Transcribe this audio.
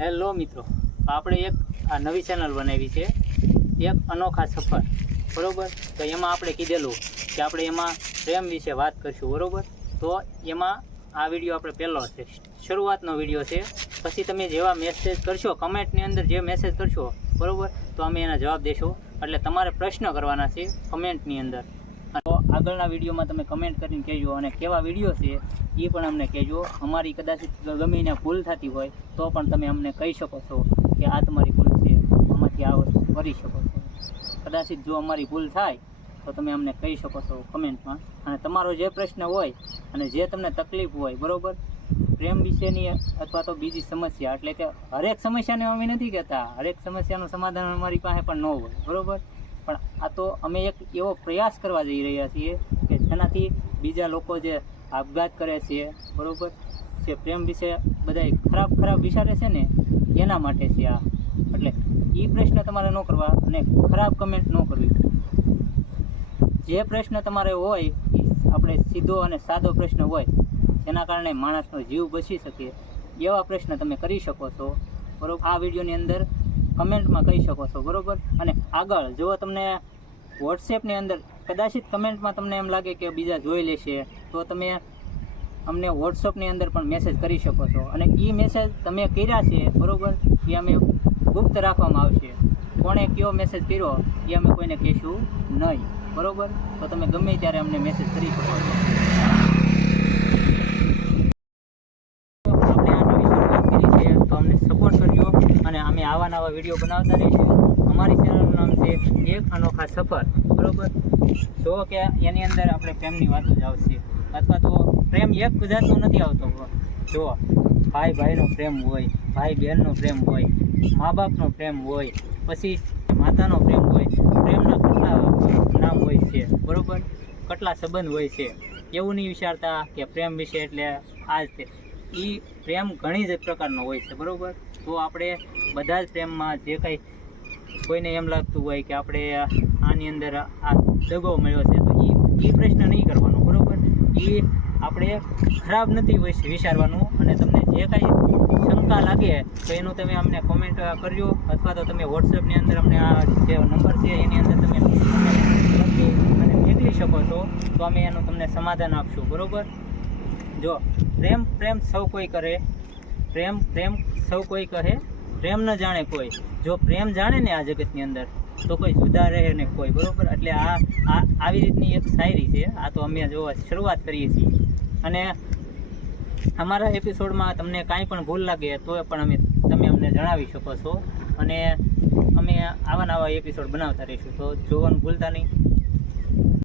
Hello મિત્રો, આપણે એક આ નવી ચેનલ બનાવી છે, એક અનોખા સફર, બરાબર. તો એમાં આપણે કીધેલું કે આપણે એમાં પ્રેમ વિશે વાત કરીશું, બરાબર. તો એમાં આ વિડીયો આપણે પહેલો છે, શરૂઆતનો વિડીયો છે. પછી તમે જેવા મેસેજ કરશો, કમેન્ટની અંદર જે મેસેજ કરશો, બરાબર, તો અમે એના જવાબ દેશું. એટલે તમારે પ્રશ્ન કરવાના છે કમેન્ટની અંદર. તો આગળના વિડીયોમાં તમે કમેન્ટ કરીને કહેજો, અને કેવા વિડીયો છે એ પણ અમને કહેજો. અમારી કદાચ ગમે એને ભૂલ થતી હોય તો પણ તમે અમને કહી શકો છો કે આ તમારી ભૂલ છે, આમાંથી આ વસ્તુ કરી શકો છો. કદાચ જો અમારી ભૂલ થાય તો તમે અમને કહી શકો છો કમેન્ટમાં. અને તમારો જે પ્રશ્ન હોય અને જે તમને તકલીફ હોય, બરાબર, પ્રેમ વિશેની અથવા તો બીજી સમસ્યા, એટલે કે હરેક સમસ્યાને અમે નથી કહેતા, હરેક સમસ્યાનું સમાધાન અમારી પાસે પણ ન હોય, બરાબર. પણ આ તો અમે એક એવો પ્રયાસ કરવા જઈ રહ્યા છીએ કે જેનાથી બીજા લોકો જે આપઘાત કરે છે, બરાબર, જે પ્રેમ વિશે બધા ખરાબ વિચારે છે ને, એના માટે છે આ. એટલે એ પ્રશ્ન તમારે ન કરવા અને ખરાબ કમેન્ટ ન કરવી. જે પ્રશ્ન તમારે હોય એ આપણે સીધો અને સાદો પ્રશ્ન હોય, જેના કારણે માણસનો જીવ બચી શકે, એવા પ્રશ્ન તમે કરી શકો છો, બરાબર. આ વિડીયોની અંદર કમેન્ટમાં કહી શકો છો, બરાબર. અને આગળ જો તમને વોટ્સએપની અંદર કદાચિત કમેન્ટમાં તમને એમ લાગે કે બીજા જોઈ લેશે, તો તમે અમને વોટ્સએપની અંદર પણ મેસેજ કરી શકો છો. અને એ મેસેજ તમે કર્યા છે, બરાબર, એ અમે ગુપ્ત રાખવામાં આવશે. કોણે કયો મેસેજ કર્યો એ અમે કોઈને કહીશું નહીં, બરાબર. તો તમે ગમે ત્યારે અમને મેસેજ કરી શકો છો. તો અમને સપોર્ટ કરજો અને અમે આવા નવા વિડીયો બનાવતા રહીશું. અમારી ચેનલનું નામ છે એક અનોખા સફર, બરાબર. જો કે એની અંદર આપણે પ્રેમની વાતો જ આવશે, અથવા તો પ્રેમ એક જાતનો નથી આવતો. જો ભાઈ ભાઈનો પ્રેમ હોય, ભાઈ બહેનનો પ્રેમ હોય, મા બાપનો પ્રેમ હોય, પછી માતાનો પ્રેમ હોય. પ્રેમના કેટલા નામ હોય છે, બરાબર, કેટલા સંબંધ હોય છે. એવું નહીં વિચારતા કે પ્રેમ વિશે એટલે આ જ છે. એ પ્રેમ ઘણી જ પ્રકારનો હોય છે, બરાબર. તો આપણે બધા જ પ્રેમમાં જે કંઈ કોઈને એમ લાગતું હોય કે આપણે આની અંદર આ દગો મળ્યો છે, તો એ પ્રશ્ન નહીં કરવાનો, બરાબર. એ આપણે ખરાબ નથી વિચારવાનું. અને તમને જે કાંઈ શંકા લાગે તો એનું તમે અમને કોમેન્ટ કરજો, અથવા તો તમે વોટ્સએપની અંદર અમને આ જે નંબર છે એની અંદર તમે લખી અને મોકલી શકો છો, તો અમે એનું તમને સમાધાન આપશું, બરાબર. જો પ્રેમ સૌ કોઈ કરે, પ્રેમ સૌ કોઈ કહે, પ્રેમ ન જાણે કોઈ. જો પ્રેમ જાણે ને આ જગતની અંદર, તો કોઈ જુદા રહે ને કોઈ, બરાબર. એટલે આવી રીતની એક શાયરી છે. આ તો અમે જો શરૂઆત કરીએ છીએ. અને અમારા એપિસોડમાં તમને કાંઈ પણ ભૂલ લાગે તો પણ તમે અમને જણાવી શકો છો. અને અમે આવા નવા એપિસોડ બનાવતા રહીશું, તો જોવાનું ભૂલતા નહીં.